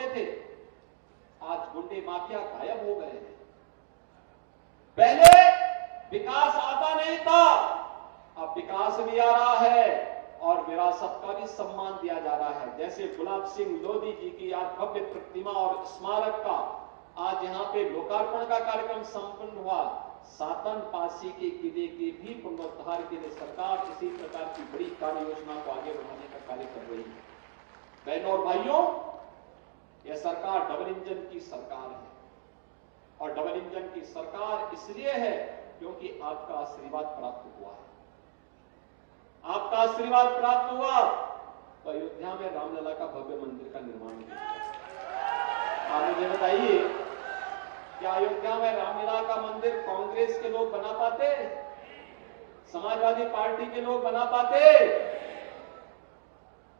होते थे, आज गुंडे माफिया गायब हो गए हैं। पहले विकास आता नहीं था, अब विकास भी आ रहा है और विरासत का भी सम्मान दिया जा रहा है। जैसे गुलाब सिंह लोधी जी की आज भव्य प्रतिमा और स्मारक का आज यहाँ पे लोकार्पण का कार्यक्रम संपन्न हुआ। सातन पासी के किले के भी पुनरुद्धार के लिए सरकार इसी प्रकार की बड़ी कार्य योजना को आगे बढ़ाने का कार्य कर रही है। बहनों और भाइयों, यह सरकार डबल इंजन की सरकार है और डबल इंजन की सरकार इसलिए है क्योंकि आपका आशीर्वाद प्राप्त हुआ है। आपका आशीर्वाद प्राप्त हुआ तो अयोध्या में रामलला का भव्य मंदिर का निर्माण किया। आप मुझे बताइए, क्या अयोध्या में रामलला का मंदिर कांग्रेस के लोग बना पाते? समाजवादी पार्टी के लोग बना पाते?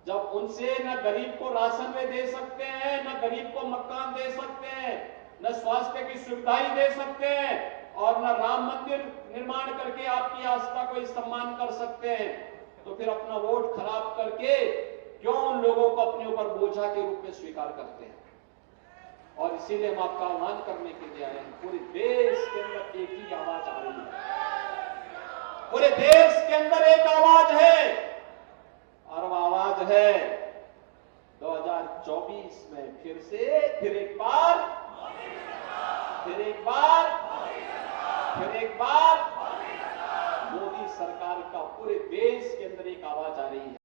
जब उनसे न गरीब को राशन में दे सकते हैं, न गरीब को मकान दे सकते हैं, न स्वास्थ्य की सुविधाएं दे सकते हैं और न राम मंदिर निर्माण करके आपकी आस्था को सम्मान कर सकते हैं, तो फिर अपना वोट खराब करके क्यों उन लोगों को अपने ऊपर बोझा के रूप में स्वीकार करते हैं? और इसीलिए हम आपका आह्वान करने के लिए आए हैं। पूरे देश के अंदर एक ही आवाज आ रही है, पूरे देश के अंदर एक आवाज है और वह आवाज है 2024 में फिर एक बार मोदी सरकार का पूरे देश के अंदर एक आवाज आ रही है।